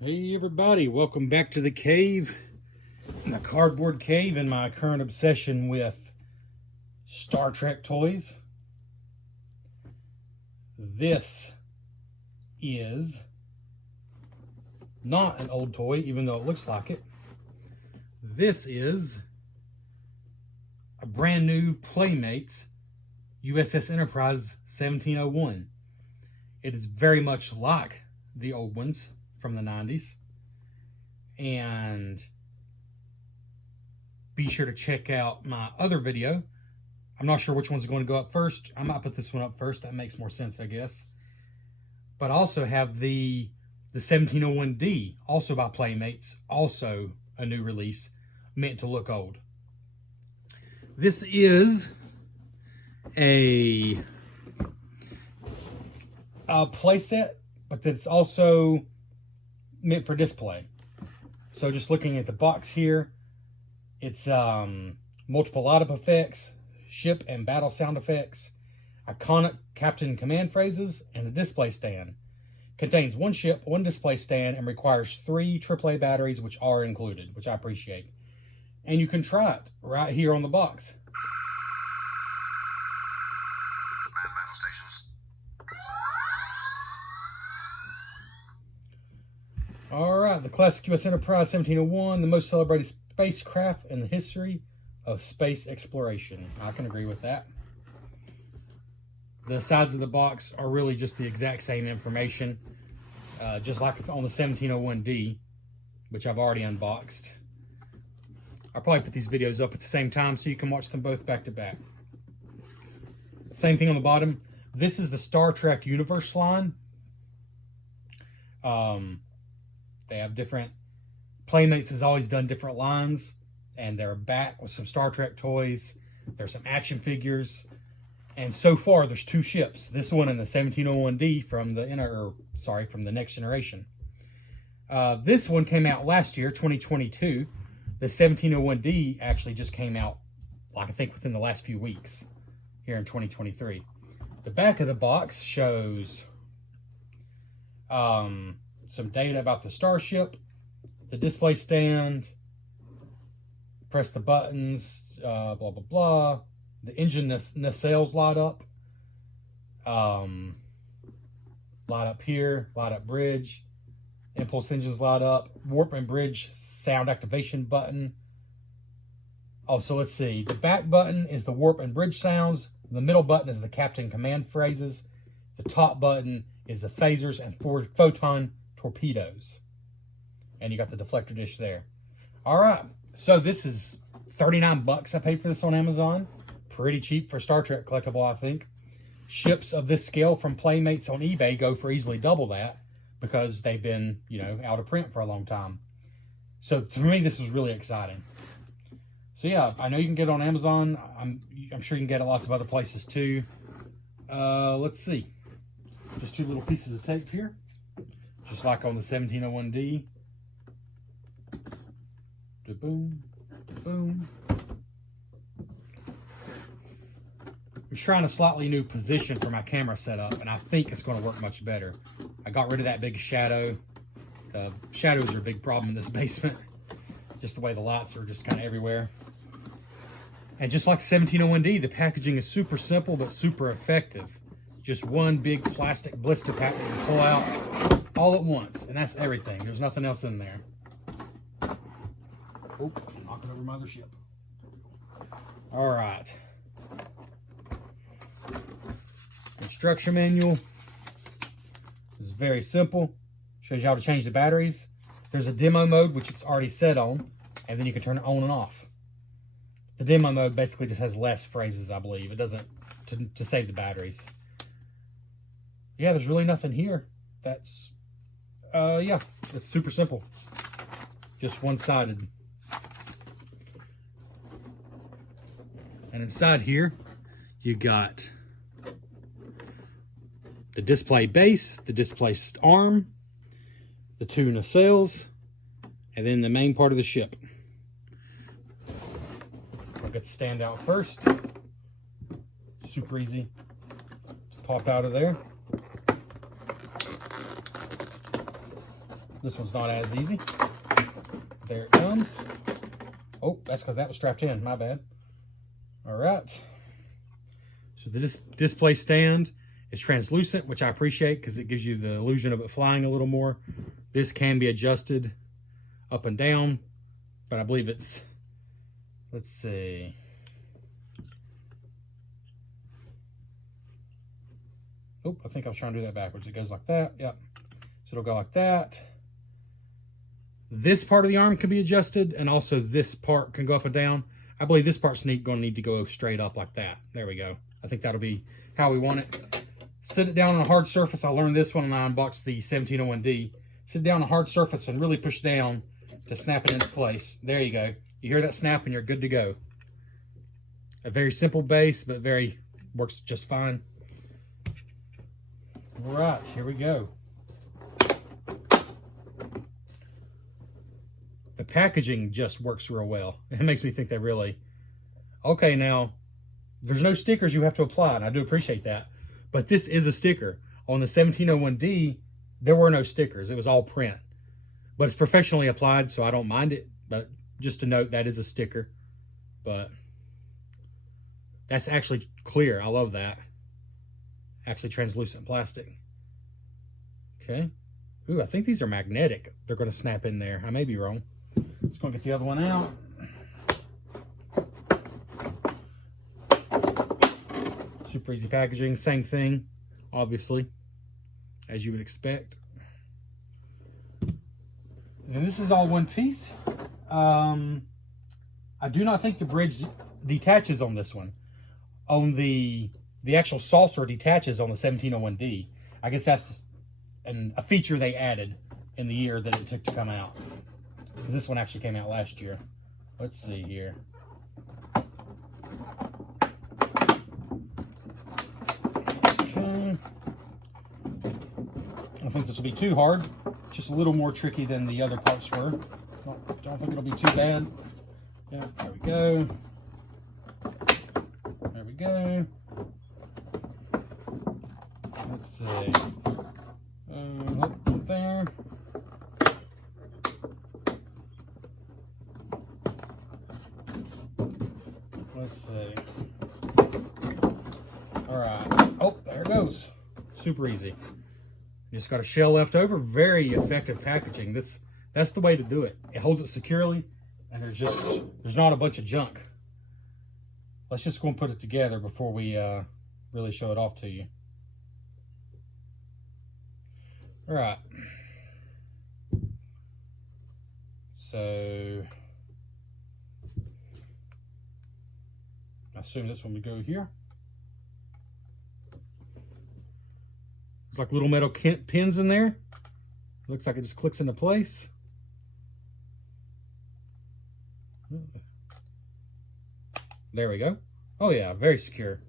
Hey everybody, welcome back to the cave, the cardboard cave, and my current obsession with Star Trek toys. This is not an old toy, even though it looks like it. This is a brand new Playmates USS Enterprise 1701. It is very much like the old ones from the 90s, and be sure to check out my other video. I'm not sure which one's going to go up first. I might put this one up first. That makes more sense, I guess. But I also have the 1701D, also by Playmates, also a new release, meant to look old. This is a playset, but that's also meant for display. So just looking at the box here, it's multiple light-up effects, ship and battle sound effects, iconic captain command phrases, and a display stand. Contains one ship, one display stand, and requires 3 AAA batteries, which are included, which I appreciate. And you can try it right here on the box. Alright, the classic U.S. Enterprise 1701, the most celebrated spacecraft in the history of space exploration. I can agree with that. The sides of the box are really just the exact same information, just like on the 1701D, which I've already unboxed. I'll probably put these videos up at the same time so you can watch them both back to back. Same thing on the bottom. This is the Star Trek Universe line. They have different, Playmates has always done different lines, and they're back with some Star Trek toys. There's some action figures, and so far there's 2 ships. This one and the 1701D from the Next Generation. This one came out last year, 2022. The 1701D actually just came out, like I think within the last few weeks here in 2023. The back of the box shows some data about the starship, the display stand, press the buttons, blah, blah, blah. The engine nacelles light up. Light up here, light up bridge. Impulse engines light up. Warp and bridge sound activation button. Oh, so let's see. The back button is the warp and bridge sounds. The middle button is the captain command phrases. The top button is the phasers and photon torpedoes. And you got the deflector dish there. All right. So this is 39 bucks I paid for this on Amazon. Pretty cheap for Star Trek collectible, I think. Ships of this scale from Playmates on eBay go for easily double that because they've been, out of print for a long time. So to me, this is really exciting. So yeah, I know you can get it on Amazon. I'm sure you can get it lots of other places too. Let's see. Just 2 little pieces of tape here. Just like on the 1701D. Boom, boom. I'm trying a slightly new position for my camera setup, and I think it's going to work much better. I got rid of that big shadow. The shadows are a big problem in this basement. Just the way the lights are just kind of everywhere. And just like the 1701D, the packaging is super simple but super effective. Just one big plastic blister pack that you can pull out all at once, and that's everything. There's nothing else in there. Oh, I'm knocking over my other ship. All right. Instruction manual is very simple. Shows you how to change the batteries. There's a demo mode, which it's already set on, and then you can turn it on and off. The demo mode basically just has less phrases, I believe. It doesn't to save the batteries. Yeah, there's really nothing here. That's it's super simple. Just one-sided. And inside here, you got the display base, the display arm, the 2 nacelles, and then the main part of the ship. I'll get the stand out first. Super easy to pop out of there. This one's not as easy. There it comes. Oh, that's because that was strapped in. My bad. All right. So the display stand is translucent, which I appreciate because it gives you the illusion of it flying a little more. This can be adjusted up and down, but I believe it's, let's see. Oh, I think I was trying to do that backwards. It goes like that. Yep. So it'll go like that. This part of the arm can be adjusted, and also this part can go up and down. I believe this part's going to need to go straight up like that. There we go. I think that'll be how we want it. Sit it down on a hard surface. I learned this one when I unboxed the 1701D. Sit down on a hard surface and really push down to snap it into place. There you go. You hear that snap and you're good to go. A very simple base, but works just fine. All right, here we go. The packaging just works real well. It makes me think they really... Okay, now, there's no stickers you have to apply, and I do appreciate that. But this is a sticker. On the 1701D, there were no stickers. It was all print. But it's professionally applied, so I don't mind it. But just to note, that is a sticker. But that's actually clear. I love that. Actually translucent plastic. Okay. Ooh, I think these are magnetic. They're going to snap in there. I may be wrong. Just going to get the other one out. Super easy packaging. Same thing, obviously, as you would expect. And this is all one piece. I do not think the bridge detaches on this one. On the actual saucer detaches on the 1701D. I guess that's a feature they added in the year that it took to come out. Because this one actually came out last year. Let's see here. Okay. I don't think this will be too hard. Just a little more tricky than the other parts were. Don't think it'll be too bad. Yeah, there we go. There we go. Let's see. Up there. Let's see. All right. Oh, there it goes. Super easy. Just got a shell left over. Very effective packaging. That's the way to do it. It holds it securely, and there's not a bunch of junk. Let's just go and put it together before we really show it off to you. All right. So I assume this one would go here. There's like little metal pins in there. Looks like it just clicks into place. There we go. Oh yeah, very secure.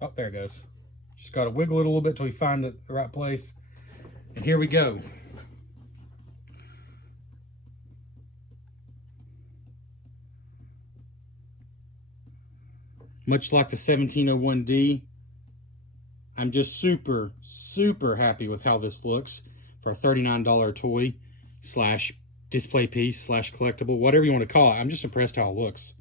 Oh, there it goes. Just got to wiggle it a little bit till we find it the right place. And here we go. Much like the 1701D, I'm just super, super happy with how this looks for a $39 toy slash display piece slash collectible, whatever you want to call it. I'm just impressed how it looks.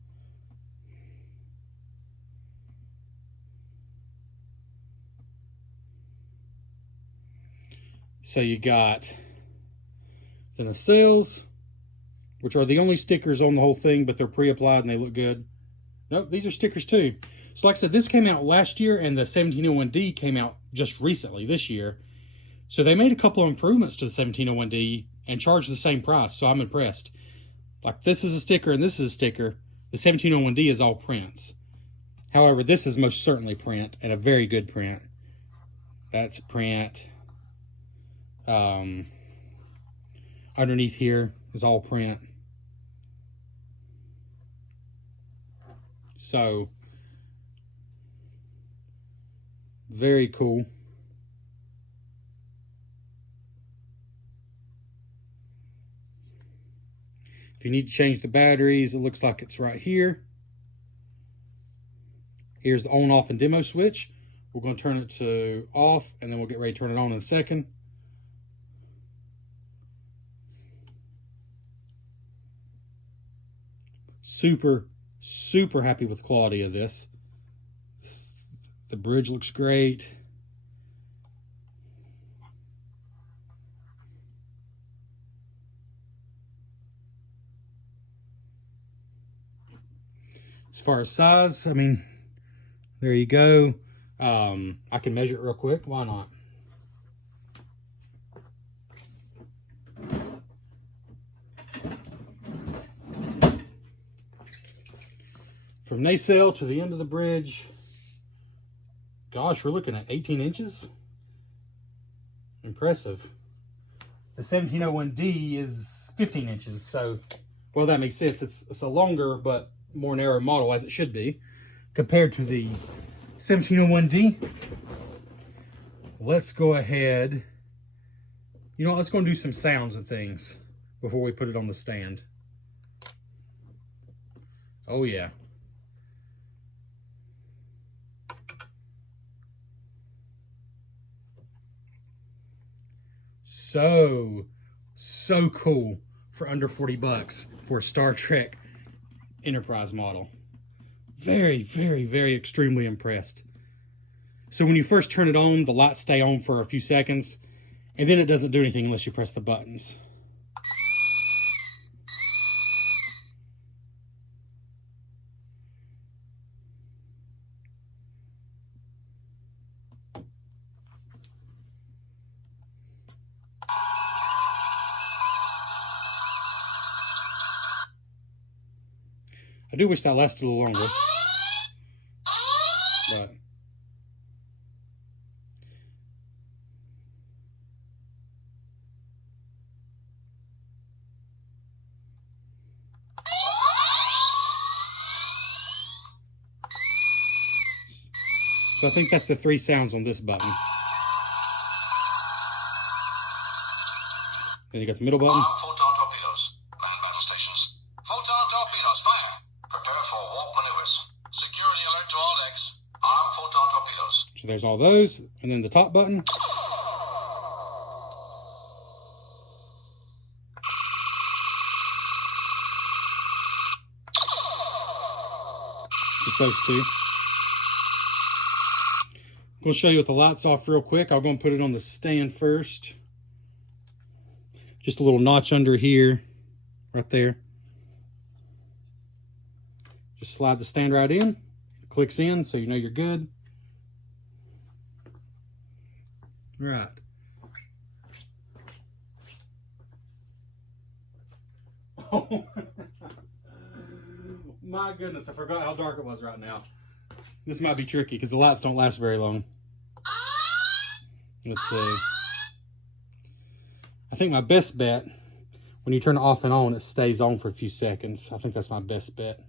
So you got the nacelles, which are the only stickers on the whole thing, but they're pre-applied and they look good. Nope, these are stickers too. So like I said, this came out last year and the 1701D came out just recently this year. So they made a couple of improvements to the 1701D and charged the same price. So I'm impressed. Like this is a sticker and this is a sticker. The 1701D is all prints. However, this is most certainly print and a very good print. That's print. Underneath here is all print. So, very cool. If you need to change the batteries, it looks like it's right here. Here's the on, off, and demo switch. We're going to turn it to off, and then we'll get ready to turn it on in a second. Super, super happy with the quality of this. The bridge looks great. As far as size, I mean, there you go. I can measure it real quick. Why not? From nacelle to the end of the bridge, gosh, we're looking at 18 inches. Impressive. The 1701D is 15 inches, so, well, that makes sense. It's a longer but more narrow model, as it should be, compared to the 1701D. Let's go ahead. You know what, let's go and do some sounds and things before we put it on the stand. Oh, yeah. So cool for under 40 bucks for a Star Trek Enterprise model. Very, very, very extremely impressed. So when you first turn it on, the lights stay on for a few seconds, and then it doesn't do anything unless you press the buttons. I do wish that lasted a little longer, but so I think that's the 3 sounds on this button. Then you got the middle button. Photon torpedoes. Land battle stations. Photon torpedoes, fire. Prepare for warp maneuvers. Security alert to all decks. Arm photon torpedoes. So there's all those. And then the top button. Just those two. We'll show you with the lights off real quick. I'll go and put it on the stand first. Just a little notch under here, right there. Just slide the stand right in. It clicks in, so you know you're good. Right. Oh, my goodness, I forgot how dark it was right now. This might be tricky because the lights don't last very long. Let's see. I think my best bet, when you turn it off and on, it stays on for a few seconds. I think that's my best bet.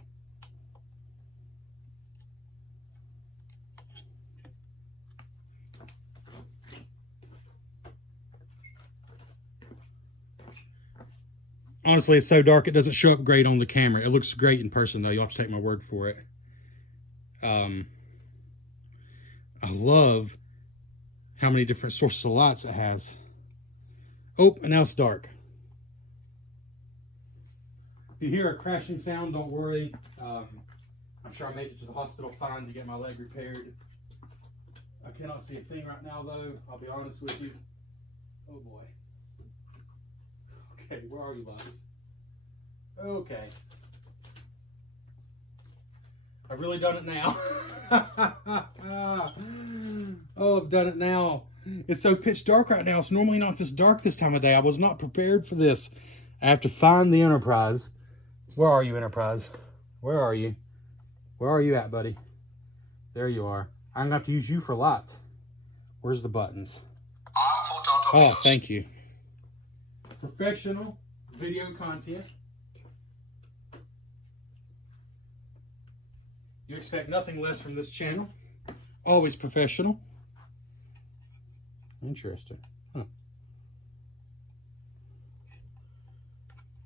Honestly, it's so dark it doesn't show up great on the camera. It looks great in person, though. You'll have to take my word for it. I love how many different sources of lights it has. Oh, and now it's dark. If you hear a crashing sound, don't worry. I'm sure I made it to the hospital fine to get my leg repaired. I cannot see a thing right now, though. I'll be honest with you. Oh, boy. Okay, where are you, Bobbies? Okay. I've really done it now. Oh, I've done it now. It's so pitch dark right now. It's normally not this dark this time of day. I was not prepared for this. I have to find the Enterprise. Where are you, Enterprise? Where are you? Where are you at, buddy? There you are. I'm going to have to use you for light. Where's the buttons? Oh, thank you. Professional video content. You expect nothing less from this channel. Always professional. Interesting. Huh.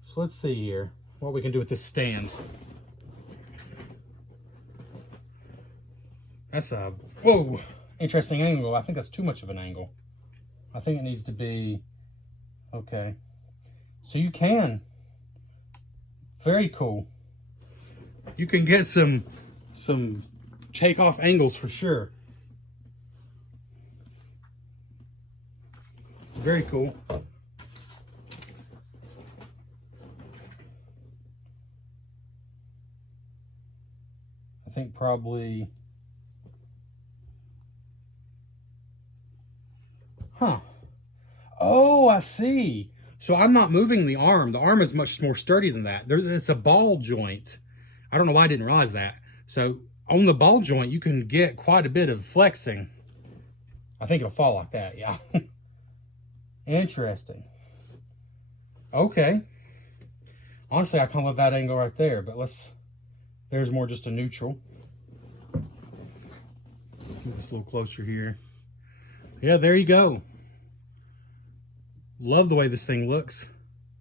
So let's see here. what we can do with this stand. That's a, whoa, interesting angle. I think that's too much of an angle. I think it needs to be, okay. So you can, very cool. You can get some takeoff angles for sure. Very cool. I think probably, huh. Oh, I see. So I'm not moving the arm. The arm is much more sturdy than that. It's a ball joint. I don't know why I didn't realize that. So on the ball joint, you can get quite a bit of flexing. I think it'll fall like that, yeah. Interesting. Okay. Honestly, I kind of love that angle right there, but there's more just a neutral. Get this a little closer here. Yeah, there you go. Love the way this thing looks.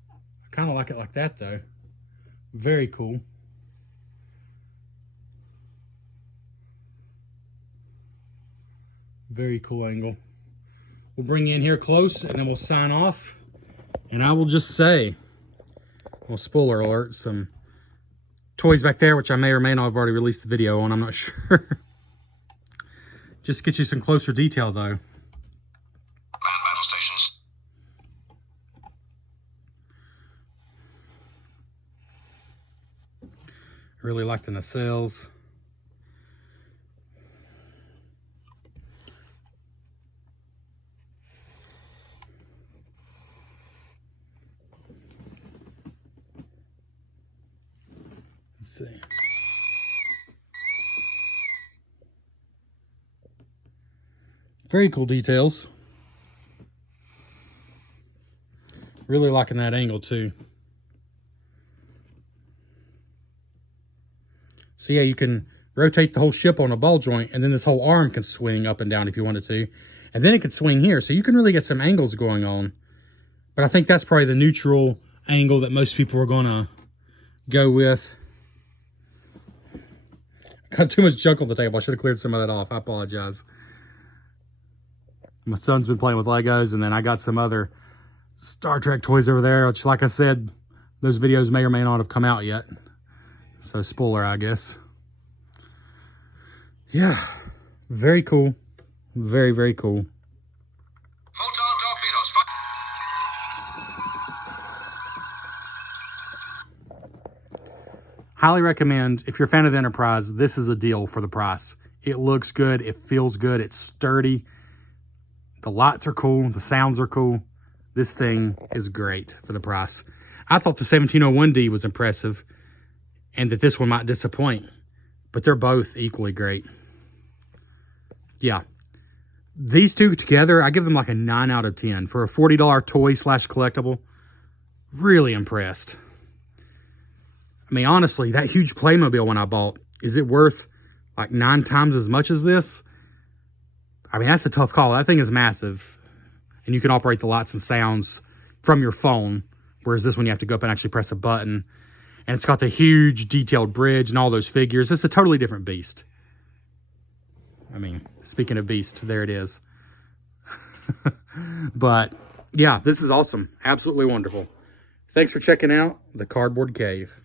I kind of like it like that though. Very cool. Very cool angle. We'll bring you in here close and then we'll sign off. And I will just say, well, spoiler alert, some toys back there, which I may or may not have already released the video on, I'm not sure. Just get you some closer detail though. Man battle stations. Really like the nacelles. Let's see. Very cool details. Really liking that angle too. So yeah, you can rotate the whole ship on a ball joint, and then this whole arm can swing up and down if you wanted to. And then it could swing here, so you can really get some angles going on. But I think that's probably the neutral angle that most people are gonna go with. Got too much junk on the table. I should have cleared some of that off. I apologize. My son's been playing with Legos, and then I got some other Star Trek toys over there, which, like I said, those videos may or may not have come out yet. So, spoiler, I guess. Yeah, very cool. Very, very cool. Photon torpedoes. Highly recommend, if you're a fan of the Enterprise, this is a deal for the price. It looks good, it feels good, it's sturdy. The lights are cool, the sounds are cool. This thing is great for the price. I thought the 1701D was impressive and that this one might disappoint, but they're both equally great. Yeah, these two together, I give them like a 9 out of 10. For a $40 toy / collectible, really impressed. I mean, honestly, that huge Playmobil one I bought, is it worth like 9 times as much as this? I mean, that's a tough call. That thing is massive. And you can operate the lights and sounds from your phone. Whereas this one, you have to go up and actually press a button. And it's got the huge detailed bridge and all those figures. It's a totally different beast. I mean, speaking of beast, there it is. But yeah, this is awesome. Absolutely wonderful. Thanks for checking out the Cardboard Cave.